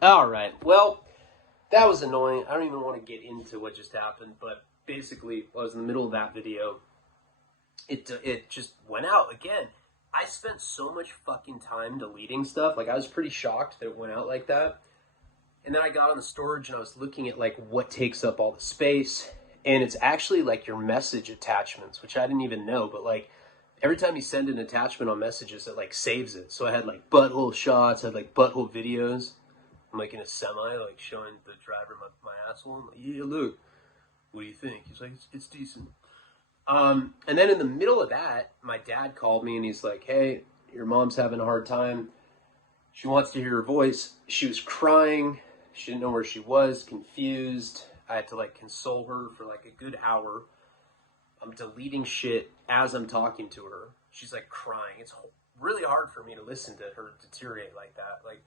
All right. Well, that was annoying. I don't even want to get into what just happened, but basically, I was in the middle of that video. It just went out again. I spent so much fucking time deleting stuff. Like, I was pretty shocked that it went out like that. And then I got on the storage and I was looking at like what takes up all the space. And it's actually like your message attachments, which I didn't even know, but like every time you send an attachment on messages, it like saves it. So I had like butthole shots, I had like butthole videos. I'm like in a semi, like showing the driver my asshole. I'm like, yeah, look, what do you think? He's like, it's decent. And then in the middle of that, my dad called me and he's like, hey, your mom's having a hard time. She wants to hear her voice. She was crying. She didn't know where she was, confused. I had to like console her for like a good hour. I'm deleting shit as I'm talking to her. She's like crying. It's really hard for me to listen to her deteriorate like that. Like,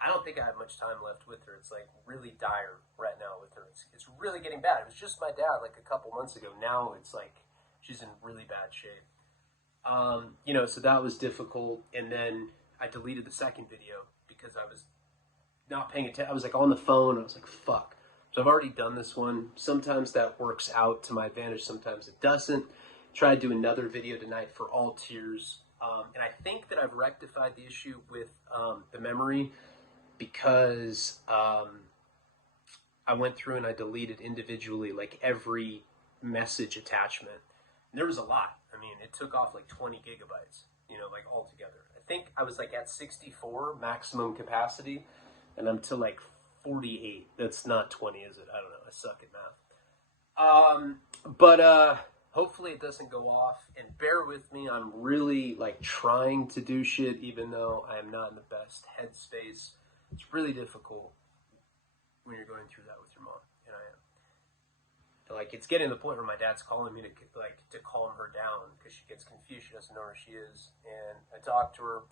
I don't think I have much time left with her. It's like really dire right now with her. It's really getting bad. It was just my dad like a couple months ago. Now it's like she's in really bad shape. So that was difficult. And then I deleted the second video because I was not paying attention. I was like on the phone. I was like, fuck. So I've already done this one. Sometimes that works out to my advantage. Sometimes it doesn't. Try to do another video tonight for all tiers. And I think that I've rectified the issue with the memory because I went through and I deleted individually like every message attachment. And there was a lot. I mean, it took off like 20 gigabytes, like all together. I think I was like at 64 maximum capacity and I'm to like 48. That's not 20, is it? I don't know. I suck at math. But hopefully it doesn't go off. And bear with me. I'm really like trying to do shit, even though I am not in the best headspace. It's really difficult when you're going through that with your mom, and I am. Like, it's getting to the point where my dad's calling me to calm her down because she gets confused. She doesn't know where she is. And I talked to her.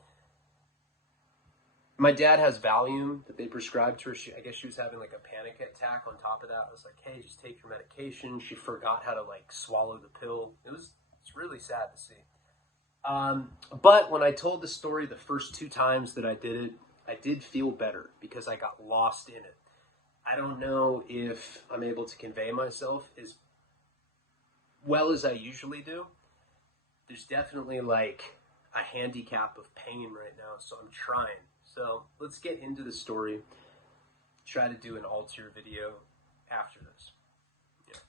My dad has Valium that they prescribed to her. I guess she was having like a panic attack on top of that. I was like, hey, just take your medication. She forgot how to like swallow the pill. It's really sad to see. But when I told the story the first 2 times that I did it, I did feel better because I got lost in it. I don't know if I'm able to convey myself as well as I usually do. There's definitely like a handicap of pain right now, so I'm trying. So let's get into the story. Try to do an all-tier video after this. Yeah.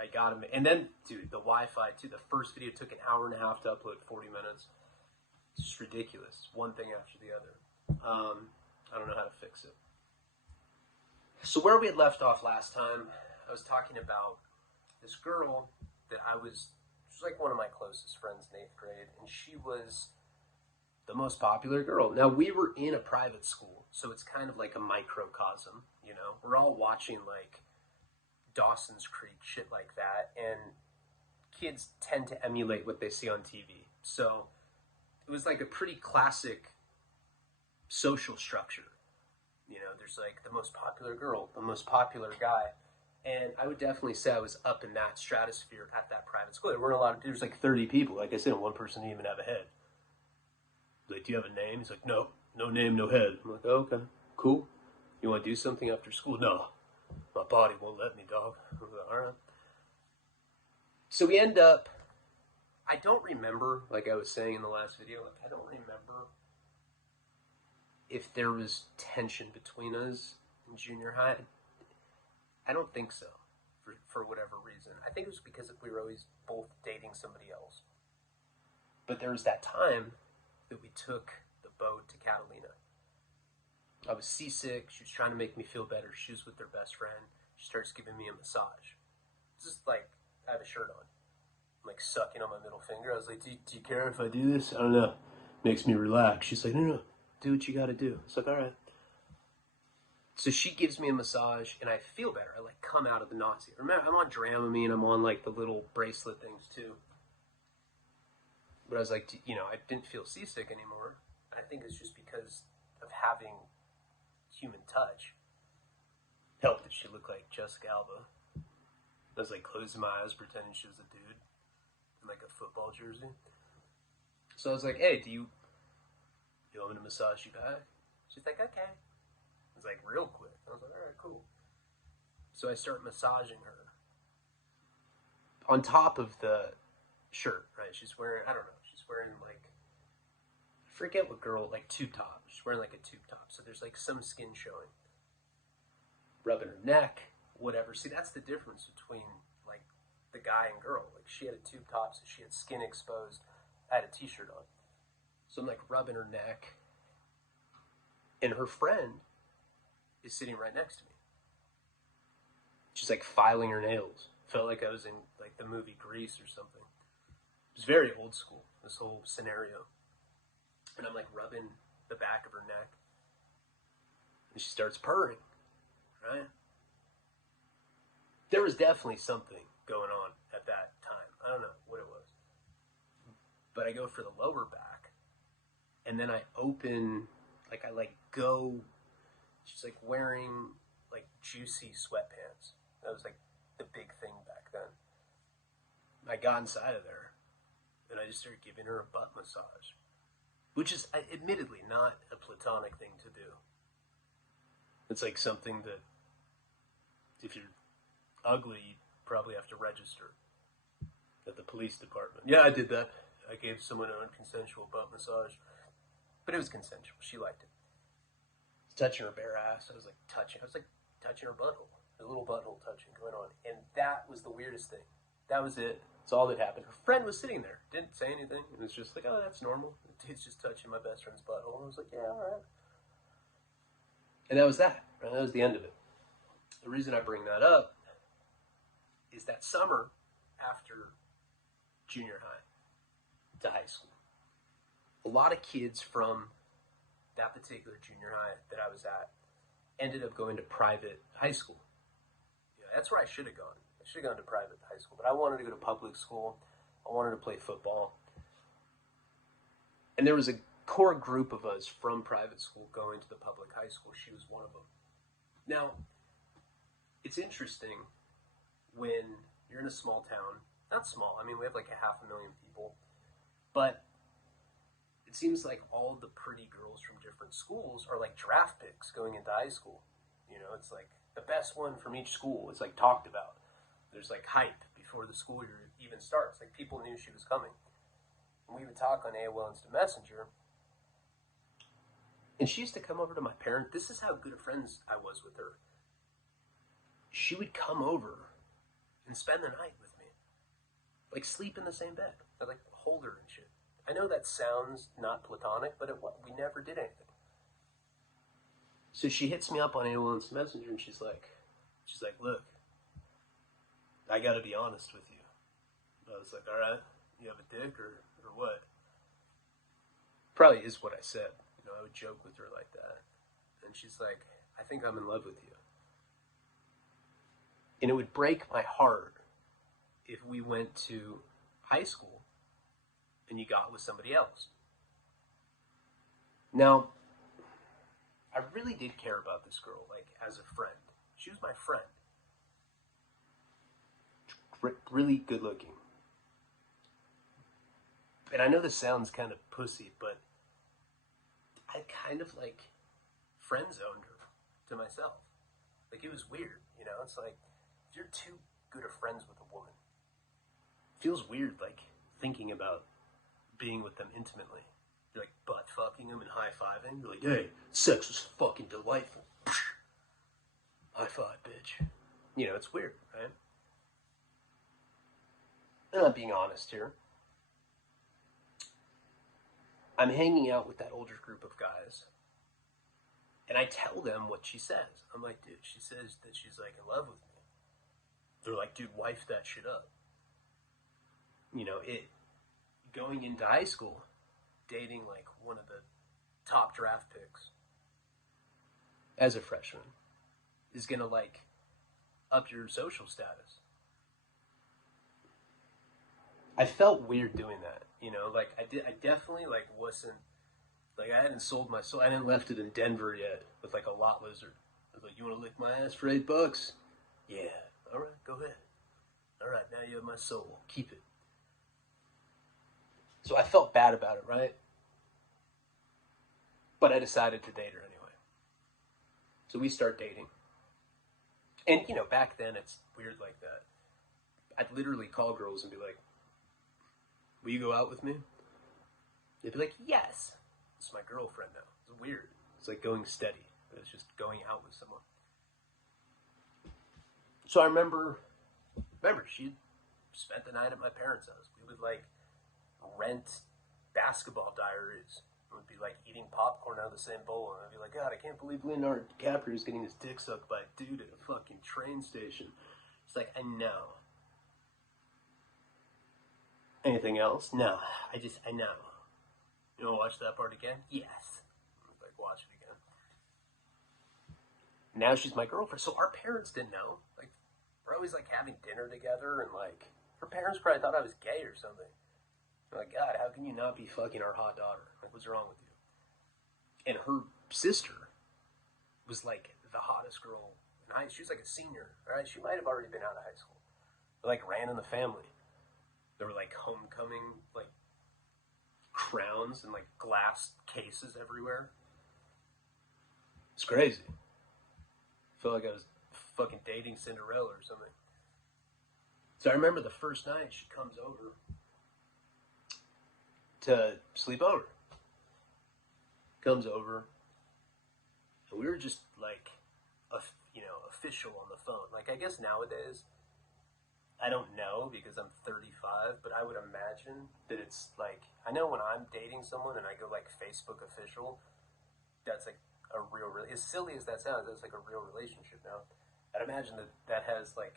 I got him. And then, dude, the Wi-Fi too. The first video took an hour and a half to upload, 40 minutes. It's just ridiculous. One thing after the other. I don't know how to fix it. So where we had left off last time, I was talking about this girl that she was like one of my closest friends in 8th grade, and she was the most popular girl. Now, we were in a private school, so it's kind of like a microcosm, We're all watching like Dawson's Creek, shit like that, and kids tend to emulate what they see on TV. So it was like a pretty classic social structure. There's like the most popular girl, the most popular guy. And I would definitely say I was up in that stratosphere at that private school. There's like 30 people. Like I said, one person didn't even have a head. Like, do you have a name? He's like, no name, no head. I'm like, oh, okay, cool. You want to do something after school? No, my body won't let me, dog. I'm like, all right. So we end up, I don't remember, like I was saying in the last video, like I don't remember if there was tension between us in junior high. I don't think so, for whatever reason. I think it was because we were always both dating somebody else. But there was that time that we took the boat to Catalina. I was seasick. She was trying to make me feel better. She was with her best friend. She starts giving me a massage. Just like, I have a shirt on. I'm like sucking on my middle finger. I was like, do you care if I do this? I don't know. Makes me relax. She's like, no. Do what you gotta do. It's like, all right. So she gives me a massage and I feel better. I like come out of the nausea. Remember, I'm on Dramamine. I'm on like the little bracelet things too. But I was like, I didn't feel seasick anymore. I think it's just because of having human touch. Helped that she looked like Jessica Alba. I was like closing my eyes pretending she was a dude in like a football jersey. So I was like, hey, do you want me to massage you back? She's like, okay. was like real quick. I was like, all right, cool. So I start massaging her on top of the shirt, right? She's wearing, I don't know, she's wearing like, I forget what girl, like tube top. She's wearing like a tube top. So there's like some skin showing. Rubbing her neck, whatever. See, that's the difference between like the guy and girl. Like she had a tube top, so she had skin exposed. I had a t-shirt on. So I'm like rubbing her neck. And her friend is sitting right next to me. She's like filing her nails. Felt like I was in like the movie Grease or something. It was very old school, this whole scenario. And I'm like rubbing the back of her neck. And she starts purring, right? There was definitely something going on at that time. I don't know what it was. But I go for the lower back. And then I open, like I like go, she's like wearing like juicy sweatpants. That was like the big thing back then. I got inside of there and I just started giving her a butt massage, which is admittedly not a platonic thing to do. It's like something that if you're ugly, you probably have to register at the police department. Yeah, I did that. I gave someone an unconsensual butt massage, but it was consensual. She liked it. Touching her bare ass. I was like touching her butthole. A little butthole touching going on. And that was the weirdest thing. That was it. That's all that happened. Her friend was sitting there. Didn't say anything. It was just like, oh, that's normal. The dude's just touching my best friend's butthole. And I was like, yeah, all right. And that was that. Right? That was the end of it. The reason I bring that up is that summer after junior high to high school, a lot of kids from that particular junior high that I was at ended up going to private high school. Yeah, that's where I should have gone. I should have gone to private high school, but I wanted to go to public school. I wanted to play football. And there was a core group of us from private school going to the public high school. She was one of them. Now, it's interesting when you're in a small town. Not small. I mean, we have like 500,000 people. But it seems like all the pretty girls from different schools are like draft picks going into high school. You know, it's like the best one from each school is like talked about. There's like hype before the school year even starts. Like people knew she was coming. And we would talk on AOL Instant Messenger. And she used to come over to my parents. This is how good of friends I was with her. She would come over and spend the night with me. Like sleep in the same bed. I'd like hold her and shit. I know that sounds not platonic, but we never did anything. So she hits me up on AOL Instant Messenger and she's like, look, I gotta be honest with you. I was like, all right, you have a dick or what? Probably is what I said. You know, I would joke with her like that. And she's like, I think I'm in love with you. And it would break my heart if we went to high school and you got with somebody else. Now, I really did care about this girl, like, as a friend. She was my friend. Really good looking. And I know this sounds kind of pussy, but I kind of, like, friend zoned her to myself. Like, it was weird, you know? It's like, if you're too good of friends with a woman, it feels weird, like, thinking about being with them intimately. You're like butt fucking them and high-fiving. You're like, hey, sex was fucking delightful. High five, bitch. You know, it's weird, right? And I'm being honest here. I'm hanging out with that older group of guys. And I tell them what she says. I'm like, dude, she says that she's like in love with me. They're like, dude, wife that shit up. You know, going into high school, dating like one of the top draft picks as a freshman is gonna like up your social status. I felt weird doing that, you know, like I definitely like wasn't, like I hadn't sold my soul. I hadn't left it in Denver yet with like a lot lizard. I was like, you want to lick my ass for $8? Yeah. All right, go ahead. All right, now you have my soul. Keep it. So I felt bad about it, right? But I decided to date her anyway. So we start dating. And, you know, back then it's weird like that. I'd literally call girls and be like, will you go out with me? They'd be like, yes. It's my girlfriend now. It's weird. It's like going steady, but it's just going out with someone. So I remember she'd spent the night at my parents' house. We would like rent basketball diaries. We'd be like eating popcorn out of the same bowl, and I'd be like, God, I can't believe Leonardo DiCaprio is getting his dick sucked by a dude at a fucking train station. It's like, I know. Anything else? No. I know. You want to watch that part again? Yes. Like, watch it again. Now she's my girlfriend. So our parents didn't know. Like, we're always like having dinner together, and like, her parents probably thought I was gay or something. They're like, God, how can you not be fucking our hot daughter? Like, what's wrong with you? And her sister was like the hottest girl in high school. She was like a senior, right? She might have already been out of high school. But like, ran in the family. There were like homecoming, like, crowns and like glass cases everywhere. It's crazy. I felt like I was fucking dating Cinderella or something. So I remember the first night she comes over to sleep over. Comes over, and we were just like, official on the phone. Like, I guess nowadays, I don't know because I'm 35, but I would imagine that it's like, I know when I'm dating someone and I go like Facebook official, that's like a real, as silly as that sounds, that's like a real relationship now. I'd imagine that has like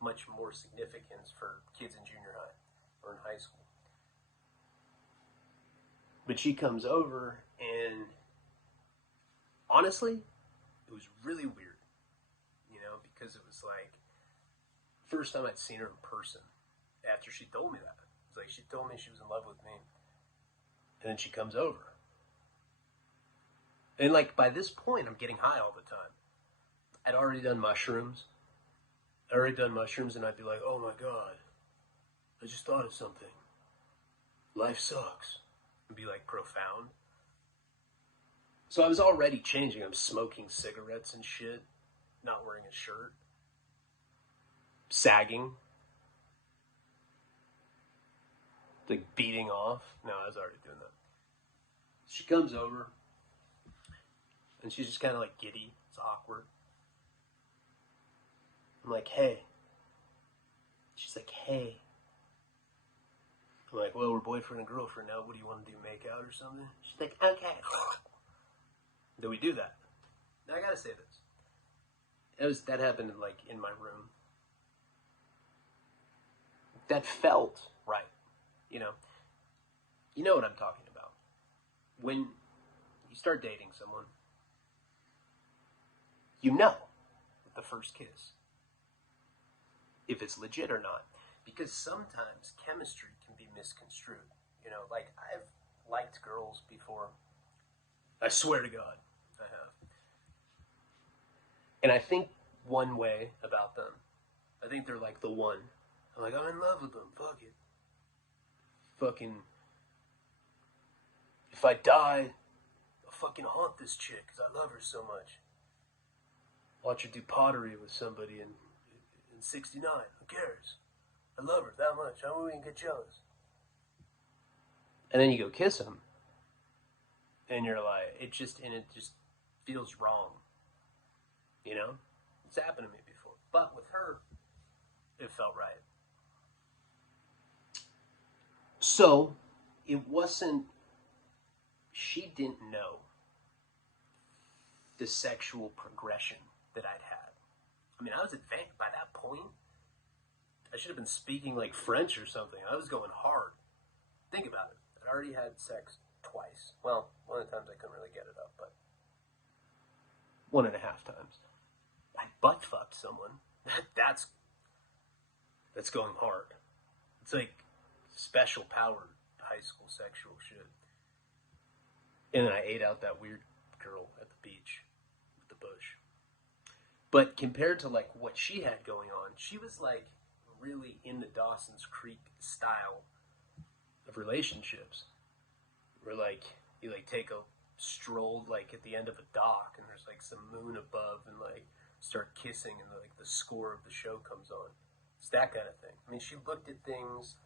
much more significance for kids in junior high or in high school. But she comes over, and honestly, it was really weird, because it was like, first time I'd seen her in person after she told me that. It was like, she told me she was in love with me, and then she comes over. And like, by this point, I'm getting high all the time. I'd already done mushrooms. And I'd be like, oh my God, I just thought of something. Life sucks. And be like profound. So I was already changing. I'm smoking cigarettes and shit. Not wearing a shirt. Sagging. Like beating off. No, I was already doing that. She comes over. And she's just kind of like giddy. It's awkward. I'm like, hey. She's like, hey. I'm like, well, we're boyfriend and girlfriend now. What do you want to do, make out or something? She's like, okay. Then we do that. Now, I gotta say this. That happened in my room. That felt right. You know what I'm talking about. When you start dating someone, you know with the first kiss if it's legit or not. Because sometimes chemistry can be misconstrued. Like, I've liked girls before. I swear to God, I have. And I think one way about them, I think they're like the one. I'm like, I'm in love with them. Fuck it. Fucking, if I die, I'll fucking haunt this chick because I love her so much. Watch her do pottery with somebody in 69. Who cares? I love her that much. I won't even get jealous. And then you go kiss him. And you're like, it just feels wrong. It's happened to me before. But with her, it felt right. So, it wasn't, she didn't know the sexual progression that I'd had. I mean, I was advanced by that point. I should have been speaking like French or something. I was going hard. Think about it. I'd already had sex twice. Well, one of the times I couldn't really get it up, but 1.5 times. I butt fucked someone. That's going hard. It's like special powered high school sexual shit. And then I ate out that weird girl at the beach with the bush. But compared to like what she had going on, she was like really in the Dawson's Creek style of relationships. Where like you like take a strolled like at the end of a dock and there's like some moon above and like start kissing and like the score of the show comes on. It's that kind of thing. I mean, she looked at things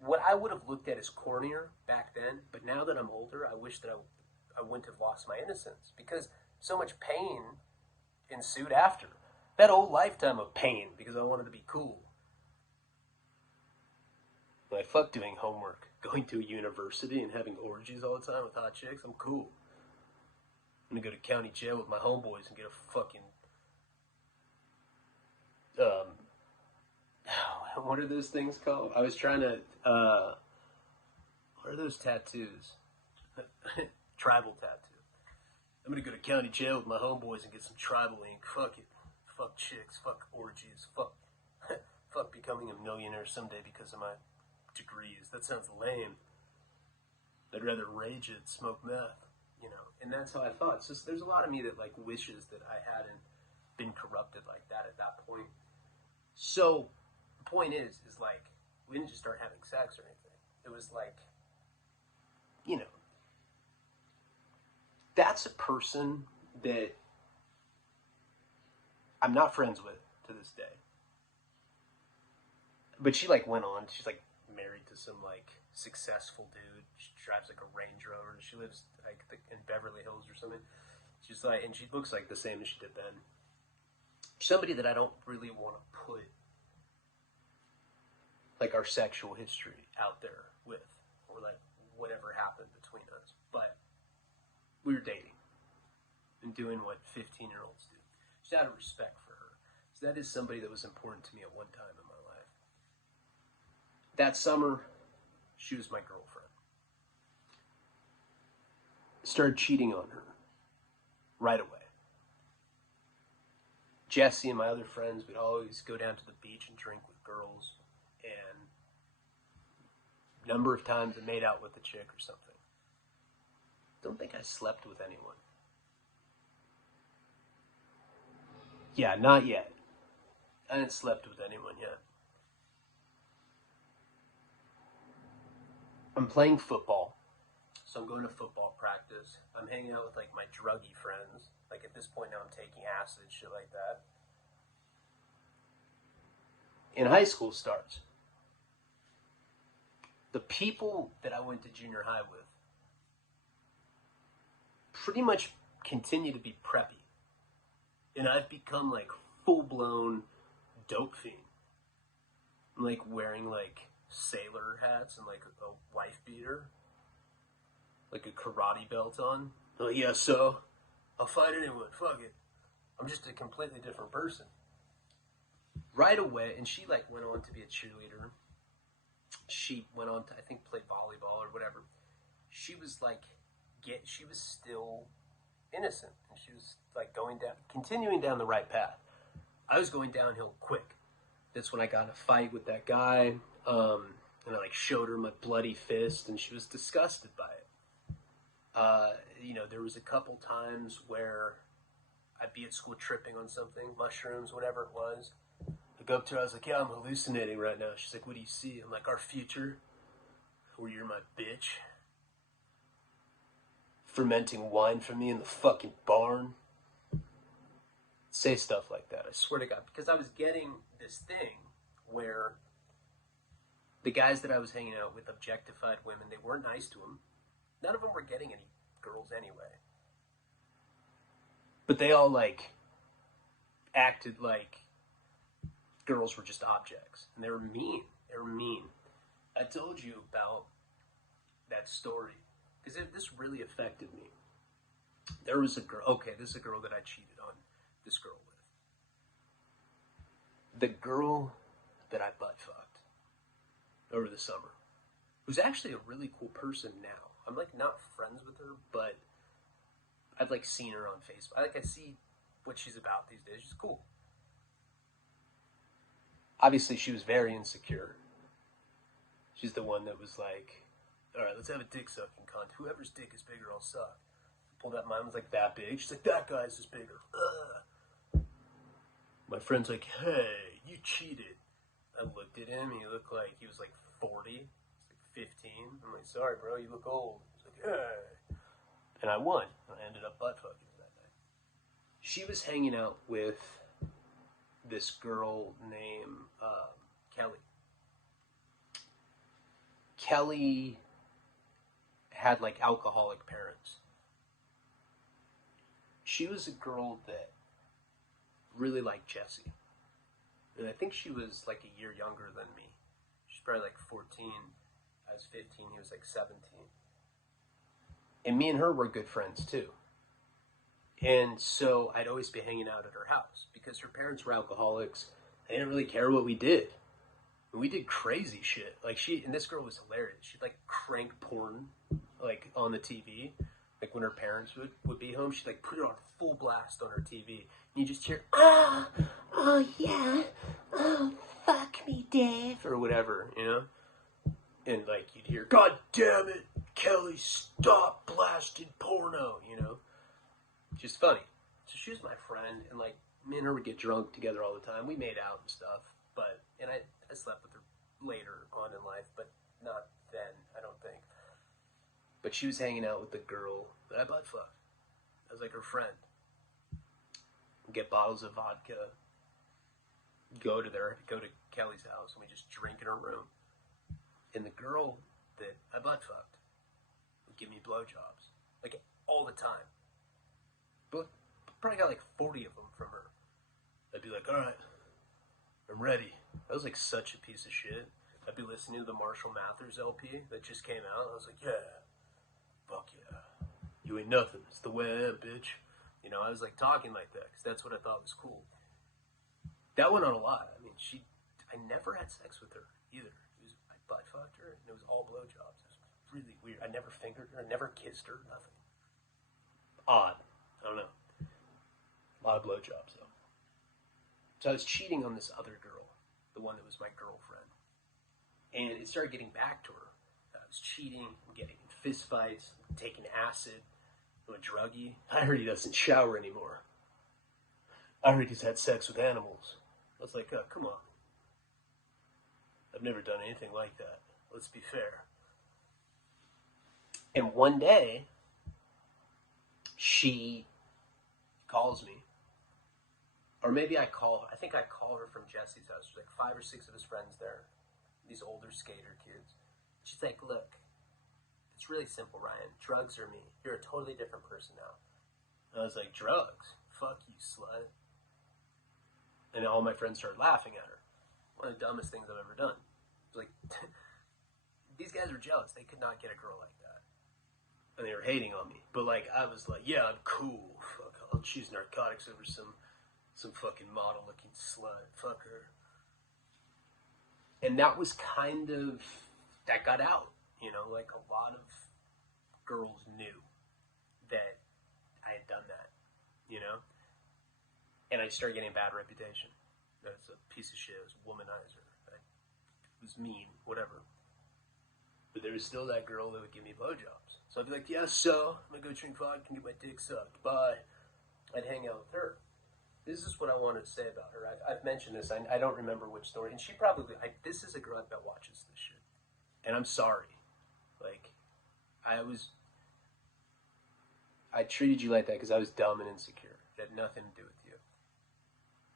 what I would have looked at as cornier back then, but now that I'm older, I wish that I wouldn't have lost my innocence because so much pain ensued after. That whole lifetime of pain because I wanted to be cool. Like, fuck doing homework, going to a university and having orgies all the time with hot chicks. I'm cool. I'm gonna go to county jail with my homeboys and get a fucking what are those things called? I was trying to what are those tattoos? Tribal tattoo. I'm gonna go to county jail with my homeboys and get some tribal ink. Fuck it. Fuck chicks. Fuck orgies. Fuck fuck becoming a millionaire someday because of my degrees. That sounds lame. I'd rather rage it, smoke meth, you know. And that's how I thought. So there's a lot of me that like wishes that I hadn't been corrupted like that at that point. So the point is like we didn't just start having sex or anything. It was like, you know, that's a person that I'm not friends with to this day. But she like went on. She's like married to some like successful dude. She drives like a Range Rover. She lives like in Beverly Hills or something. She's like, and she looks like the same as she did then. Somebody that I don't really want to put like our sexual history out there with, or like whatever happened between us. But we were dating and doing what 15-year-olds do. Just out of respect for her. So that is somebody that was important to me at one time in my life. That summer, she was my girlfriend. Started cheating on her right away. Jesse and my other friends would always go down to the beach and drink with girls, and a number of times I made out with a chick or something. Don't think I slept with anyone. Yeah, not yet. I hadn't slept with anyone yet. I'm playing football, so I'm going to football practice. I'm hanging out with like my druggy friends. Like at this point now I'm taking acid, shit like that. And high school starts. The people that I went to junior high with pretty much continue to be preppy. And I've become like full-blown dope fiend. I'm like wearing like sailor hats and like a wife beater. Like a karate belt on. Oh yeah, so I'll fight anyone, fuck it. I'm just a completely different person. Right away, and she like went on to be a cheerleader. She went on to, I think, play volleyball or whatever. She was like, she was still innocent. And she was like continuing down the right path. I was going downhill quick. That's when I got in a fight with that guy. And I like showed her my bloody fist and she was disgusted by it. You know, there was a couple times where I'd be at school tripping on something, mushrooms, whatever it was. I go up to her, I was like, yeah, I'm hallucinating right now. She's like, what do you see? I'm like, our future, where you're my bitch. Fermenting wine for me in the fucking barn. Say stuff like that, I swear to God. Because I was getting this thing where the guys that I was hanging out with objectified women. They weren't nice to them. None of them were getting any girls anyway. But they all like acted like girls were just objects. And they were mean. They were mean. I told you about that story because this really affected me. There was a girl. Okay, this is a girl that I cheated on this girl with. The girl that I butt fucked over the summer, who's actually a really cool person now. I'm like not friends with her, but I've like seen her on Facebook. I see what she's about these days. She's cool. Obviously, she was very insecure. She's the one that was like, all right, let's have a dick sucking cunt. Whoever's dick is bigger, I'll suck. I pulled out mine, was like that big. She's like, that guy's is bigger. Ugh. My friend's like, hey, you cheated. I looked at him, he looked like he was like 40. He's like 15. I'm like, sorry, bro, you look old. He's like, hey. And I won. I ended up butt fucking that night. She was hanging out with this girl named Kelly. Kelly had like alcoholic parents. She was a girl that really liked Jesse. And I think she was like a year younger than me. She's probably like 14. I was 15. He was like 17. And me and her were good friends too. And so I'd always be hanging out at her house because her parents were alcoholics. They didn't really care what we did. And we did crazy shit. Like and this girl was hilarious. She'd like crank porn like on the TV. Like when her parents would be home, she'd like put it on full blast on her TV. And you just hear, oh yeah, oh, fuck me, Dave, or whatever, you know? And like you'd hear, God damn it, Kelly, stop blasting porno, you know? Just funny. So she was my friend, and like me and her would get drunk together all the time. We made out and stuff, and I slept with her later on in life, but not then, I don't think. But she was hanging out with the girl that I butt fucked. I was like her friend. We'd get bottles of vodka, go to Kelly's house, and we just drink in her room. And the girl that I butt fucked would give me blowjobs, like all the time. But probably got like 40 of them from her. I'd be like, all right, I'm ready. I was like such a piece of shit. I'd be listening to the Marshall Mathers LP that just came out. I was like, yeah, fuck yeah. You ain't nothing. It's the way I am, bitch. You know, I was like talking like that because that's what I thought was cool. That went on a lot. I mean, I never had sex with her either. I butt fucked her and it was all blowjobs. It was really weird. I never fingered her. I never kissed her. Nothing. Odd. I don't know. A lot of blowjobs though. So I was cheating on this other girl, the one that was my girlfriend. And it started getting back to her. I was cheating, getting in fist fights, taking acid, I'm a druggie. I heard he doesn't shower anymore. I heard he's had sex with animals. I was like, oh, come on. I've never done anything like that. Let's be fair. And one day, she calls me. Or maybe I think I call her from Jesse's house. There's like 5 or 6 of his friends there. These older skater kids. She's like, look, it's really simple, Ryan. Drugs are me. You're a totally different person now. And I was like, drugs? Fuck you, slut. And all my friends started laughing at her. One of the dumbest things I've ever done. It was like, these guys were jealous. They could not get a girl like that. And they were hating on me. But like, I was like, yeah, I'm cool. Fuck, I'll choose narcotics over some fucking model-looking slut. Fuck her. And that was kind of, that got out. You know, like a lot of girls knew that I had done that, you know? And I started getting a bad reputation. I was a piece of shit. I was a womanizer. I was mean, whatever. But there was still that girl that would give me blowjobs. So I'd be like, yeah, so I'm going to go drink vodka and get my dick sucked. Bye. I'd hang out with her. This is what I wanted to say about her. I've mentioned this. I don't remember which story. And she probably, this is a girl I bet watches this shit. And I'm sorry. Like, I treated you like that because I was dumb and insecure. It had nothing to do with you.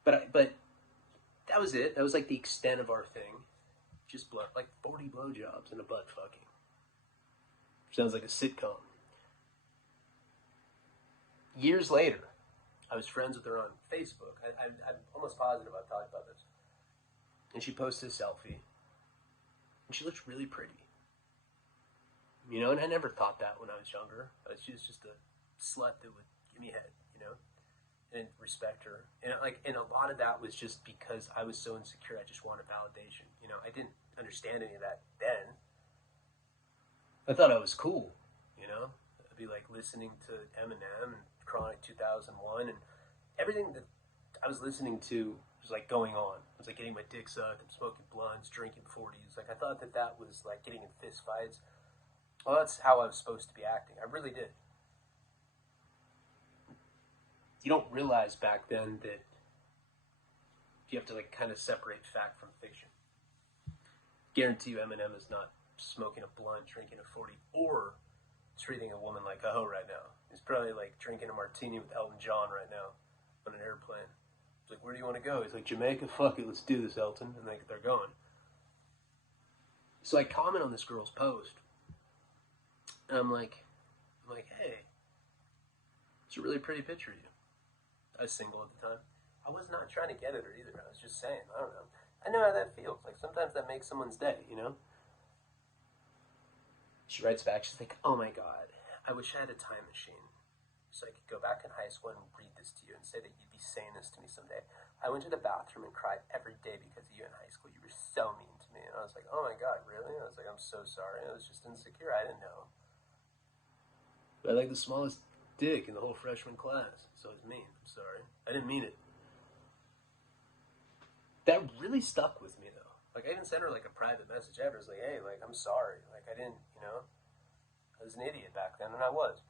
But that was it. That was like the extent of our thing. Just like 40 blowjobs and a butt fucking. Sounds like a sitcom. Years later, I was friends with her on Facebook. I'm almost positive I've talked about this. And she posted a selfie. And she looked really pretty. You know, and I never thought that when I was younger. She was just a slut that would give me head, you know, and respect her. And and a lot of that was just because I was so insecure. I just wanted validation. You know, I didn't understand any of that then. I thought I was cool, you know. I'd be like listening to Eminem and Chronic 2001 and everything that I was listening to was like going on. I was like getting my dick sucked, I'm smoking blunts, drinking 40s. Like I thought that was like getting in fist fights. Well, that's how I was supposed to be acting. I really did. You don't realize back then that you have to like kind of separate fact from fiction. Guarantee you Eminem is not smoking a blunt, drinking a 40, or treating a woman like a hoe right now. He's probably like drinking a martini with Elton John right now on an airplane. He's like, where do you want to go? He's like, Jamaica, fuck it, let's do this, Elton. And they're going. So I comment on this girl's post. And I'm like, hey, it's a really pretty picture of you. I was single at the time. I was not trying to get at her either. I was just saying, I don't know. I know how that feels. Like, sometimes that makes someone's day, you know? She writes back, she's like, oh my God, I wish I had a time machine so I could go back in high school and read this to you and say that you'd be saying this to me someday. I went to the bathroom and cried every day because of you in high school. You were so mean to me. And I was like, oh my God, really? I was like, I'm so sorry. I was just insecure. I didn't know. But I like the smallest dick in the whole freshman class. So it was mean. I'm sorry. I didn't mean it. That really stuck with me, though. Like, I even sent her, like, a private message after. I was like, hey, like, I'm sorry. Like, I didn't, you know. I was an idiot back then, and I was.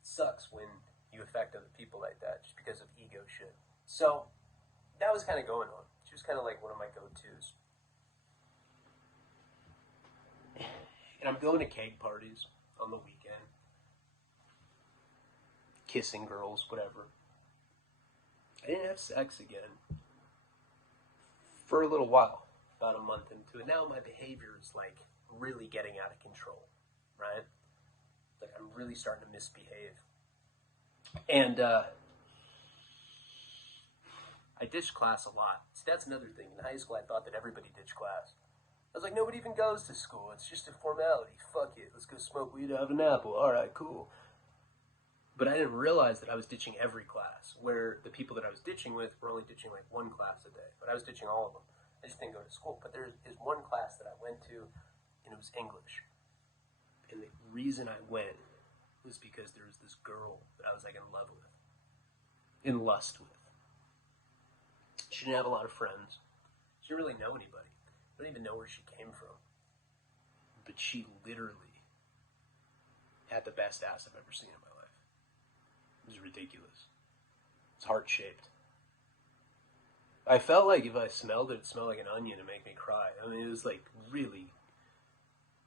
It sucks when you affect other people like that just because of ego shit. So, that was kind of going on. She was kind of like one of my go-tos. And I'm going to cake parties on the weekend. Kissing girls, whatever. I didn't have sex again for a little while, about a month into it. Now my behavior is like really getting out of control, right? Like I'm really starting to misbehave. And I ditched class a lot. See, that's another thing. In high school, I thought that everybody ditched class. I was like, nobody even goes to school. It's just a formality. Fuck it. Let's go smoke weed, have an apple. All right, cool. But I didn't realize that I was ditching every class, where the people that I was ditching with were only ditching like one class a day. But I was ditching all of them. I just didn't go to school. But there is one class that I went to, and it was English. And the reason I went was because there was this girl that I was like in love with, in lust with. She didn't have a lot of friends. She didn't really know anybody. I don't even know where she came from. But she literally had the best ass I've ever seen in my life. It was ridiculous. It's heart-shaped. I felt like if I smelled it, it'd smell like an onion and make me cry. I mean, it was like really,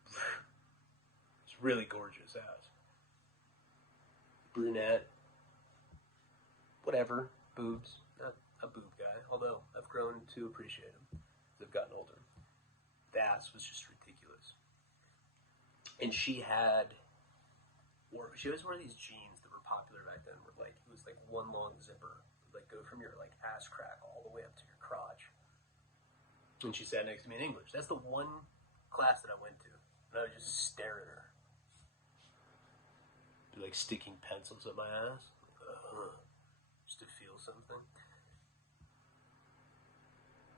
it's really gorgeous ass. Brunette. Whatever. Boobs. Not a boob guy, although I've grown to appreciate them as I've gotten older. The ass was just ridiculous. And she always wore these jeans that were popular back then, where like it was like one long zipper, like go from your like ass crack all the way up to your crotch. And she sat next to me in English. That's the one class that I went to, and I would just stare at her, be like sticking pencils up my ass, just to feel something.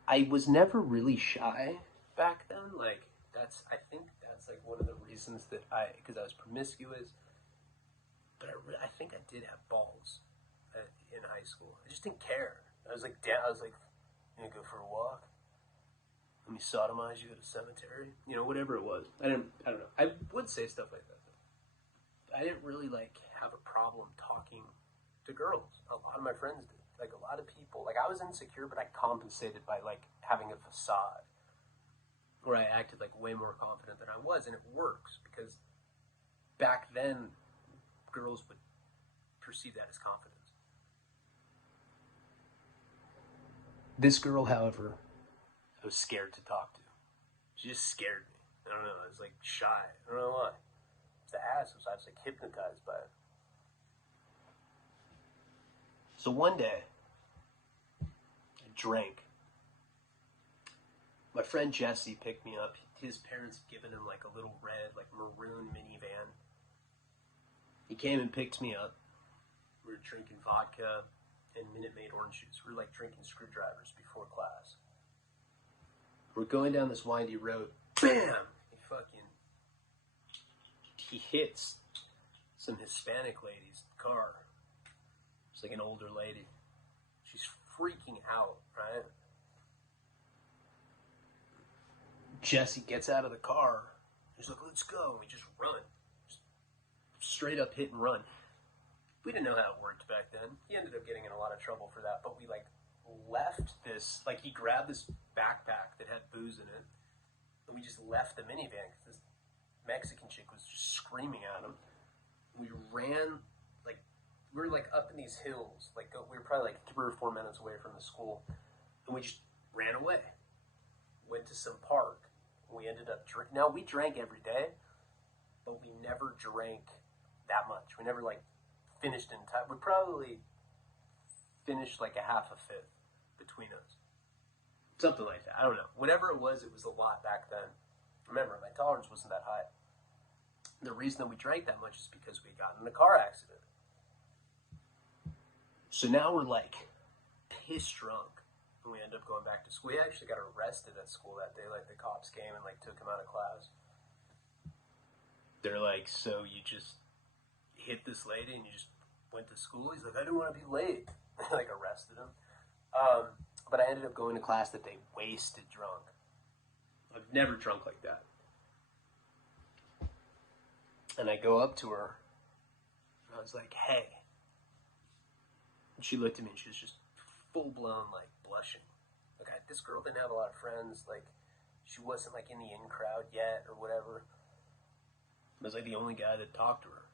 I was never really shy back then. Like I think that's like one of the reasons that because I was promiscuous. But I think I did have balls in high school. I just didn't care. I was like, you gonna go for a walk? Let me sodomize you at a cemetery? You know, whatever it was. I don't know. I would say stuff like that, though. I didn't really, like, have a problem talking to girls. A lot of my friends did. Like, a lot of people. Like, I was insecure, but I compensated by, like, having a facade. Where I acted, like, way more confident than I was. And it works, because back then, girls would perceive that as confidence. This girl, however, I was scared to talk to. She just scared me. I don't know. I was like shy. I don't know why. It's the ass. I was like hypnotized by it. So one day, I drank. My friend Jesse picked me up. His parents had given him like a little red, like maroon minivan. He came and picked me up. We were drinking vodka and Minute Maid orange juice. We were like drinking screwdrivers before class. We're going down this windy road. Bam! He hits some Hispanic lady's car. It's like an older lady. She's freaking out, right? Jesse gets out of the car. He's like, let's go. We just run. Straight up hit and run. We didn't know how it worked back then. He ended up getting in a lot of trouble for that, but we like left this, like he grabbed this backpack that had booze in it, and we just left the minivan because this Mexican chick was just screaming at him. We ran, like, we were like up in these hills. Like, we were probably like 3 or 4 minutes away from the school. And we just ran away. Went to some park. We ended up drinking. Now, we drank every day, but we never drank that much. We never, like, finished in time. We probably finished like a half a fifth between us. Something like that. I don't know. Whatever it was a lot back then. Remember, my tolerance wasn't that high. The reason that we drank that much is because we got in a car accident. So now we're like piss drunk, and we end up going back to school. We actually got arrested at school that day. Like, the cops came and like took him out of class. They're like, so you just hit this lady and you just went to school? He's like, I didn't want to be late. Like, arrested him. But I ended up going to class that day wasted drunk. I've never drunk like that. And I go up to her, and I was like, hey. And she looked at me, and she was just full-blown, like, blushing. Like, this girl didn't have a lot of friends. Like, she wasn't, like, in the in crowd yet or whatever. I was, like, the only guy that talked to her,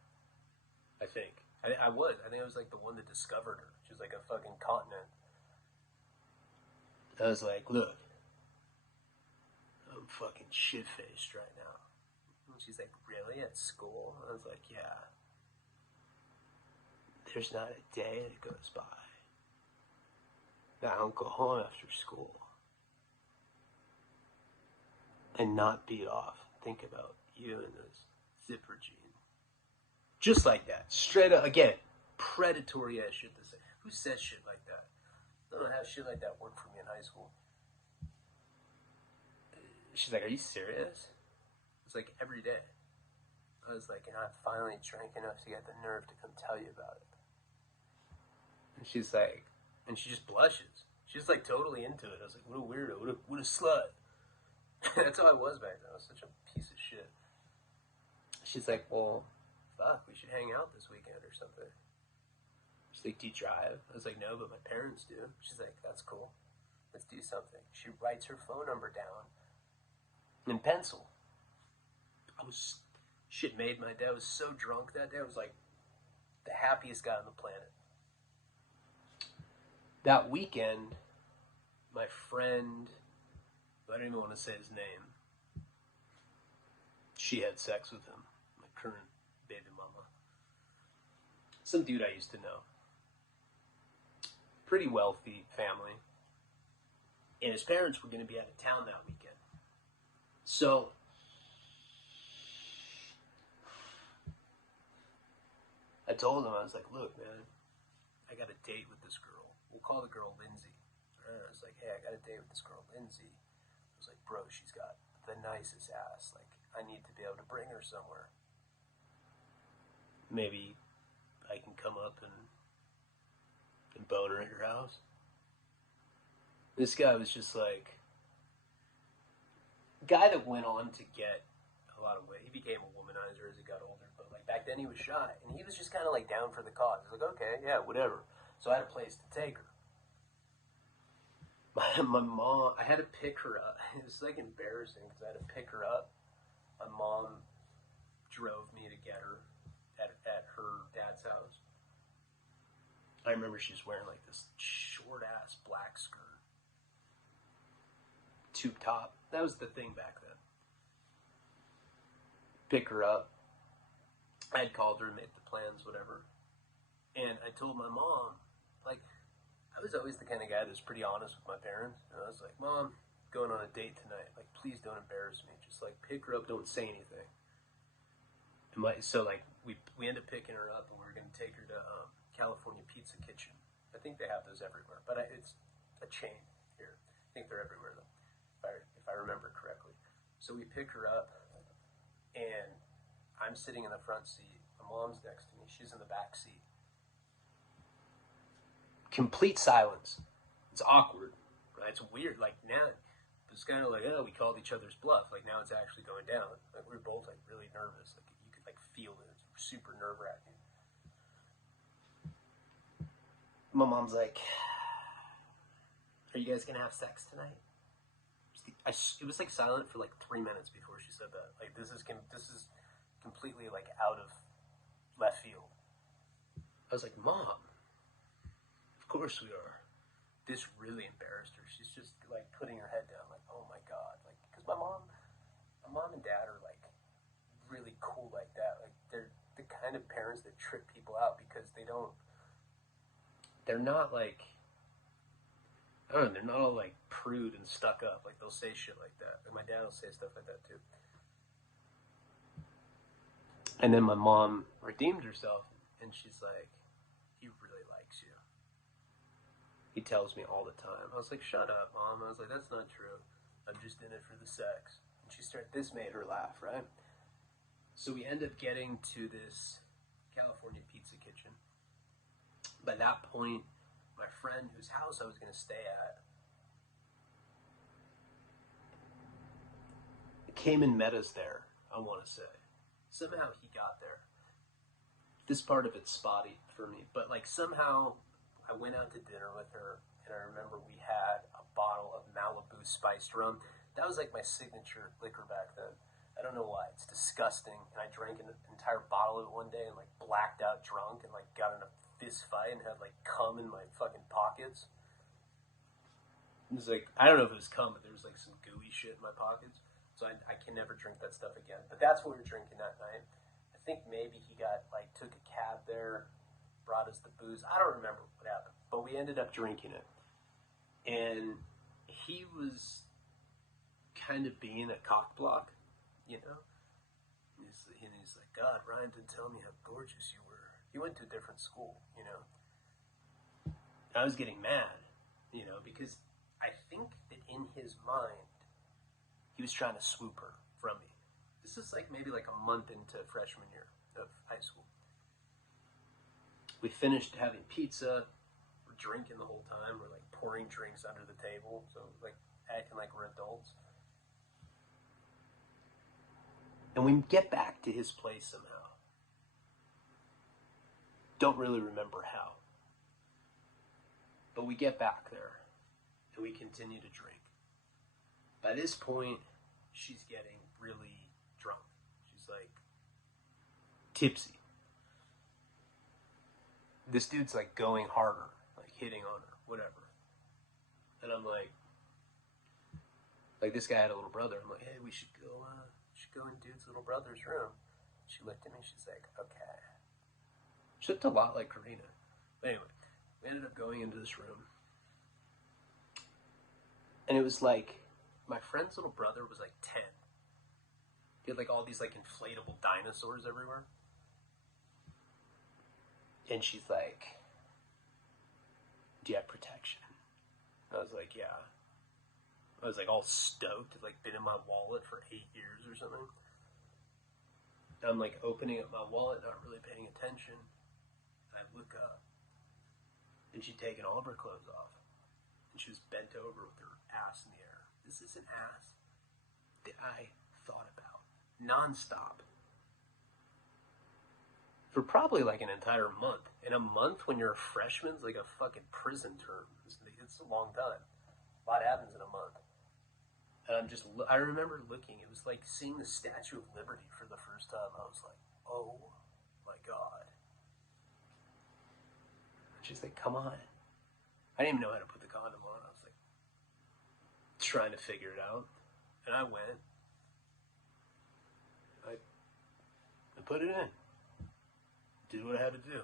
I think. I think I was, like, the one that discovered her. She was, like, a fucking continent. I was like, look, I'm fucking shit-faced right now. And she's like, really? At school? I was like, yeah. There's not a day that goes by that I don't go home after school and not beat off and think about you and those zipper jeans. Just like that. Straight up, again, predatory ass shit to say. Who says shit like that? I don't know how shit like that worked for me in high school. She's like, are you serious? It's like every day. I was like, and I finally drank enough to get the nerve to come tell you about it. And she's like, and she just blushes. She's like totally into it. I was like, what a weirdo, what a slut. That's how I was back then. I was such a piece of shit. She's like, well, fuck, we should hang out this weekend or something. She's like, do you drive? I was like, no, but my parents do. She's like, that's cool. Let's do something. She writes her phone number down in pencil. Shit made my day. I was so drunk that day. I was like the happiest guy on the planet. That weekend, my friend, I don't even want to say his name, she had sex with him, my current baby mama. Some dude I used to know. Pretty wealthy family. And his parents were going to be out of town that weekend. So, I told him, I was like, look, man, I got a date with this girl. We'll call the girl Lindsay. And I was like, hey, I got a date with this girl Lindsay. I was like, bro, she's got the nicest ass. Like, I need to be able to bring her somewhere. Maybe I can come up and bone her at your house. This guy was just like, guy that went on to get a lot of weight. He became a womanizer as he got older, but like back then he was shy, and he was just kind of like down for the cause. He was like, okay, yeah, whatever. So I had a place to take her. My mom, I had to pick her up. It was like embarrassing because I had to pick her up. My mom drove me to get her at her dad's house. I remember she was wearing like this short ass black skirt, tube top. That was the thing back then. Pick her up. I had called her and made the plans, whatever. And I told my mom, like, I was always the kind of guy that's pretty honest with my parents. And I was like, Mom, going on a date tonight. Like, please don't embarrass me. Just like pick her up, don't say anything. And so like we ended up picking her up, and we were gonna take her to California Pizza Kitchen. I think they have those everywhere, but it's a chain here. I think they're everywhere though, if I remember correctly. So we pick her up, and I'm sitting in the front seat. My mom's next to me. She's in the back seat. Complete silence. It's awkward, right? It's weird. Like now, it's kind of like, oh, we called each other's bluff. Like now, it's actually going down. Like we were both like really nervous. Like you could like feel it. It's super nerve-wracking. My mom's like, "Are you guys gonna have sex tonight?" It was like silent for like 3 minutes before she said that. Like this is completely like out of left field. I was like, Mom, of course we are. This really embarrassed her. She's just like putting her head down, like, oh my God. Like, because my mom and dad are like really cool like that. Like, they're the kind of parents that trip people out because they're not like, I don't know, they're not all like prude and stuck up. Like, they'll say shit like that. Like, my dad will say stuff like that too. And then my mom redeemed herself, and she's like, he really likes you. He tells me all the time. I was like, shut up, Mom. I was like, that's not true. I'm just in it for the sex. And she started, this made her laugh, right? So we end up getting to this California pizza kitchen. By that point, my friend whose house I was going to stay at came and met us there, I want to say. Somehow he got there. This part of it's spotty for me, but like somehow I went out to dinner with her, and I remember we had a bottle of Malibu spiced rum. That was like my signature liquor back then. I don't know why. It's disgusting. And I drank an entire bottle of it one day and like blacked out drunk and like got in a fist fight and had like cum in my fucking pockets. It was like, I don't know if it was cum, but there was like some gooey shit in my pockets. So I can never drink that stuff again. But that's what we were drinking that night. I think maybe he took a cab there, brought us the booze. I don't remember what happened, but we ended up drinking it. And he was kind of being a cock block, you know? And he's like, God, Ryan didn't tell me how gorgeous you were. He went to a different school, you know? I was getting mad, you know, because I think that in his mind, he was trying to swoop her from me. This is like maybe like a month into freshman year of high school. We finished having pizza. We're drinking the whole time. We're like pouring drinks under the table. So like acting like we're adults. And we get back to his place somehow. Don't really remember how. But we get back there. And we continue to drink. By this point, she's getting really drunk. She's like tipsy. This dude's like going harder, like hitting on her, whatever. And I'm like this guy had a little brother. I'm like, hey, we should go in dude's little brother's room. She looked at me, she's like, okay. She looked a lot like Karina. But anyway, we ended up going into this room. And it was like, my friend's little brother was like 10. He had like all these like inflatable dinosaurs everywhere. And she's like, do you have protection? I was like, yeah. I was like all stoked. It's like been in my wallet for 8 years or something. I'm like opening up my wallet, not really paying attention. And I look up. And she'd taken all of her clothes off. And she was bent over with her ass in the air. This is an ass that I thought about nonstop for probably like an entire month. In a month when you're a freshman, it's like a fucking prison term. It's a long time. A lot happens in a month. And I remember looking, it was like seeing the Statue of Liberty for the first time. I was like, oh my God. She's like, come on. I didn't even know how to put the condom on. I was like, trying to figure it out. And I went. I put it in. Did what I had to do.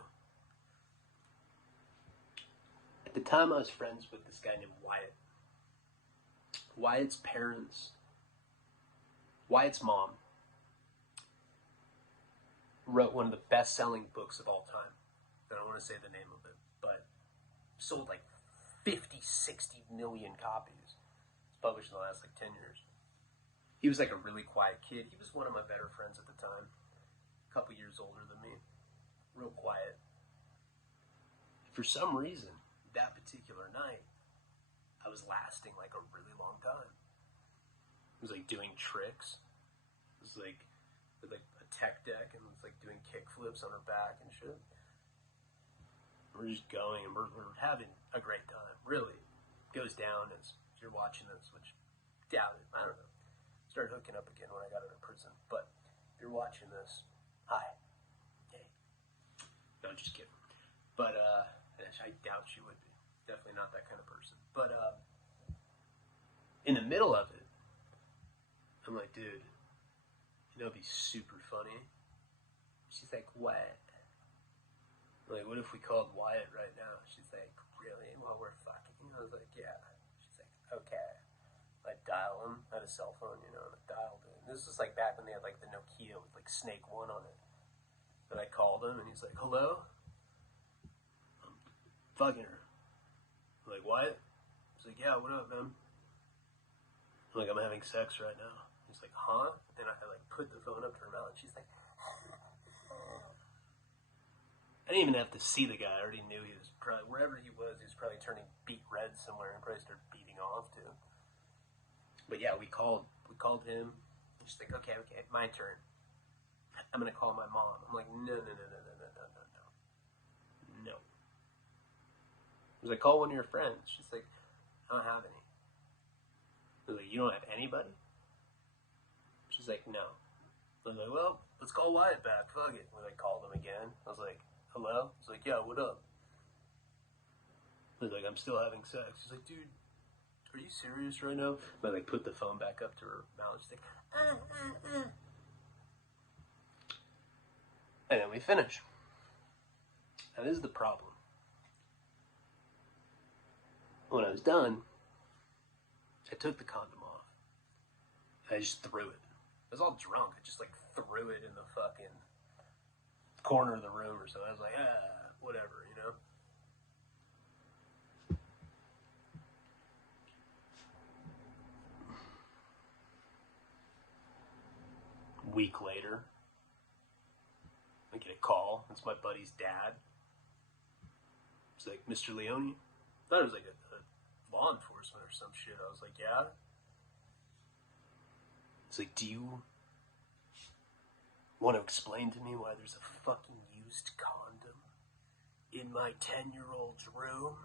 At the time, I was friends with this guy named Wyatt. Wyatt's mom wrote one of the best-selling books of all time. I don't want to say the name of it, but sold like 50, 60 million copies. It's published in the last like 10 years. He was like a really quiet kid. He was one of my better friends at the time. A couple years older than me. Real quiet. For some reason, that particular night, I was lasting like a really long time. It was like doing tricks. It was like with like a tech deck and it's like doing kick flips on her back and shit. We're just going and we're having a great time. Really. It goes down as you're watching this, which doubt it. I don't know. Started hooking up again when I got out of prison. But if you're watching this, hi. Hey. No, just kidding. But I doubt she would be. Definitely not that kind of person. But in the middle of it, I'm like, dude, you know, it'd be super funny. She's like, what? I'm like, what if we called Wyatt right now? She's like, really? While we're fucking? I was like, yeah. She's like, okay. I dial him. I had a cell phone, you know, and I dialed it. And this was like back when they had like the Nokia with like Snake 1 on it. And I called him, and he's like, hello? I'm fucking her. I'm like, Wyatt? He's like, yeah, what up, man? I'm like, I'm having sex right now. He's like, huh? And I like put the phone up to her mouth, and she's like, I didn't even have to see the guy. I already knew he was probably, wherever he was probably turning beet red somewhere and probably started beating off to him. But yeah, we called him. She's like, okay, my turn. I'm going to call my mom. I'm like, no. No. I was like, call one of your friends. She's like, I don't have any. I was like, you don't have anybody? She's like, no. I was like, well, let's call Wyatt back. Fuck it. We like called him again. I was like, hello? He's like, yeah, what up? I was like, I'm still having sex. She's like, dude, are you serious right now? I like put the phone back up to her mouth. She's like, And then we finish. Now this is the problem. When I was done, I took the condom off. I just threw it. I was all drunk. I just like threw it in the fucking corner of the room or something. I was like, whatever, you know? Week later, I get a call. It's my buddy's dad. It's like, Mr. Leone? I thought it was like a law enforcement or some shit. I was like, yeah? It's like, do you want to explain to me why there's a fucking used condom in my 10-year-old's room?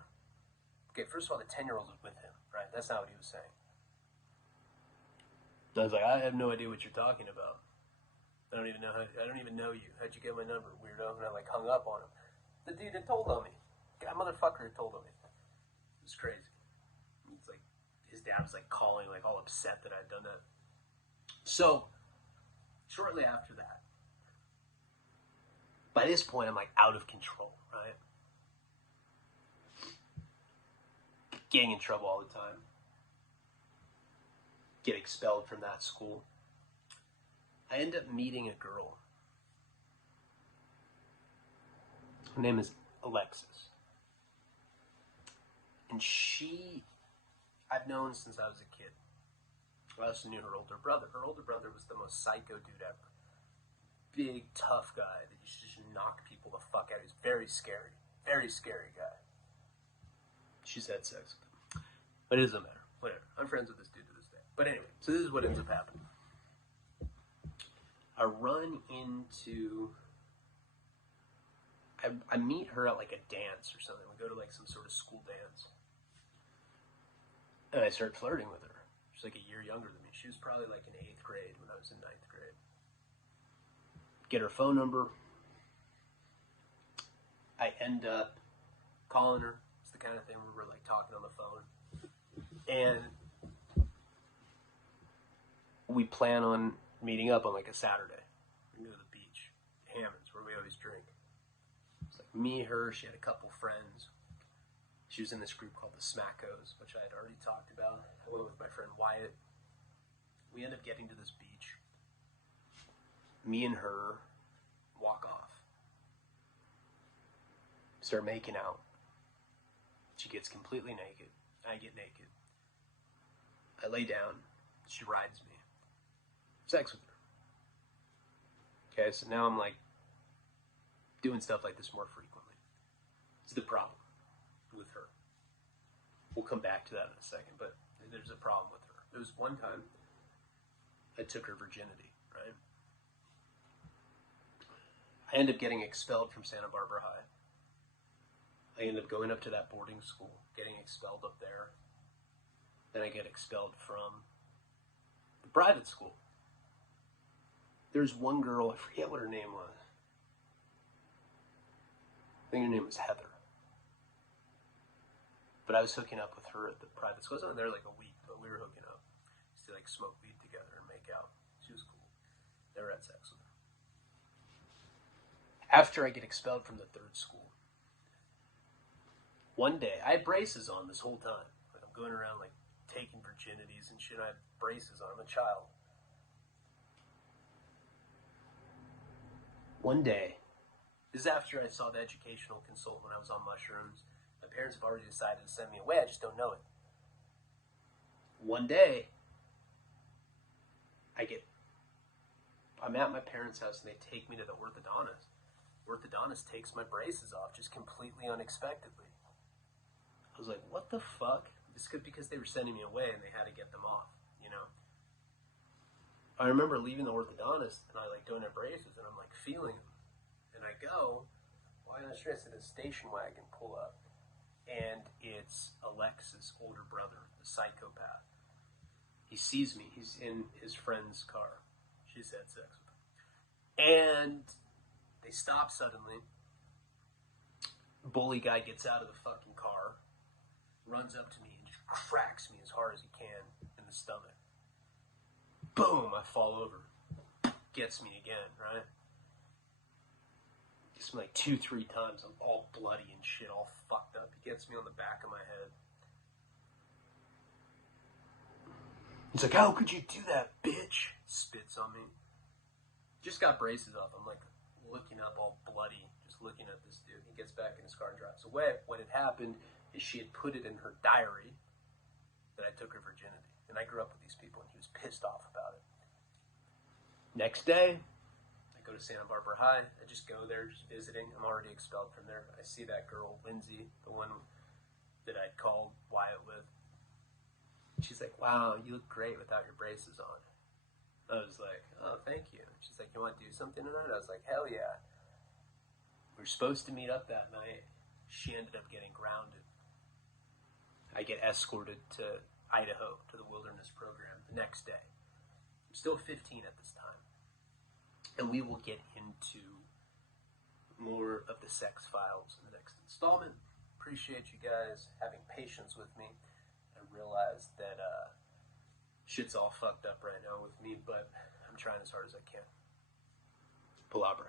Okay, first of all, the 10-year-old was with him, right? That's not what he was saying. I was like, I have no idea what you're talking about. I don't even know you. How'd you get my number, weirdo? And I like hung up on him. The dude had told on me. That motherfucker had told on me. It was crazy. It's like his dad was like calling, like all upset that I'd done that. So shortly after that, by this point, I'm like out of control, right? Getting in trouble all the time. Get expelled from that school. I end up meeting a girl. Her name is Alexis. And I've known since I was a kid. I also knew her older brother. Her older brother was the most psycho dude ever. Big, tough guy that used to just knock people the fuck out. He was very scary. Very scary guy. She's had sex with him. But it doesn't matter. Whatever. I'm friends with this dude to this day. But anyway, so this is what ends up happening. I run into... I meet her at like a dance or something. We go to like some sort of school dance. And I start flirting with her. She's like a year younger than me. She was probably like in 8th grade when I was in 9th grade. Get her phone number. I end up calling her. It's the kind of thing where we're like talking on the phone. And we plan on meeting up on like a Saturday. We go to the beach. Hammond's, where we always drink. It's like me, her, she had a couple friends. She was in this group called the Smackos, which I had already talked about. I went with my friend Wyatt. We end up getting to this beach. Me and her walk off. Start making out. She gets completely naked. I get naked. I lay down. She rides me. Sex with her. Okay, so now I'm like doing stuff like this more frequently. It's the problem with her. We'll come back to that in a second, but there's a problem with her. There was one time I took her virginity, right? I ended up getting expelled from Santa Barbara High. I ended up going up to that boarding school, getting expelled up there. Then I get expelled from the private school. There's one girl, I forget what her name was. think her name was Heather. But I was hooking up with her at the private school. I was only there like a week, but we were hooking up. Used to like smoke weed together and make out. She was cool. Never had sex with her. After I get expelled from the third school, one day I had braces on this whole time. Like, I'm going around like taking virginities and shit. I had braces on. I'm a child. One day, this is after I saw the educational consultant when I was on mushrooms. My parents have already decided to send me away. I just don't know it. One day, I'm at my parents' house and they take me to the orthodontist. Orthodontist takes my braces off just completely unexpectedly. I was like, what the fuck? This could because they were sending me away and they had to get them off, you know? I remember leaving the orthodontist and I like don't have braces and I'm like feeling them. And I go, why not sure? I said a station wagon pull up. And it's Alexa's older brother, the psychopath. He sees me. He's in his friend's car. She's had sex with him. And they stop suddenly. Bully guy gets out of the fucking car, runs up to me and just cracks me as hard as he can in the stomach. Boom, I fall over. Gets me again, right? Gets me like 2-3 times. I'm all bloody and shit, all fucked up. He gets me on the back of my head. He's like, how could you do that, bitch? Spits on me. Just got braces off. I'm like looking up all bloody, just looking at this dude. He gets back in his car and drives away. What had happened is she had put it in her diary that I took her virginity. And I grew up with these people and he was pissed off about it. Next day, I go to Santa Barbara High. I just go there, just visiting. I'm already expelled from there. I see that girl, Lindsay, the one that I'd called Wyatt with. She's like, wow, you look great without your braces on. I was like, oh, thank you. She's like, you want to do something tonight? I was like, hell yeah. We were supposed to meet up that night. She ended up getting grounded. I get escorted to Idaho, to the wilderness program the next day. I'm still 15 at this time. And we will get into more of the sex files in the next installment. Appreciate you guys having patience with me. I realize that shit's all fucked up right now with me, but I'm trying as hard as I can. Palabra.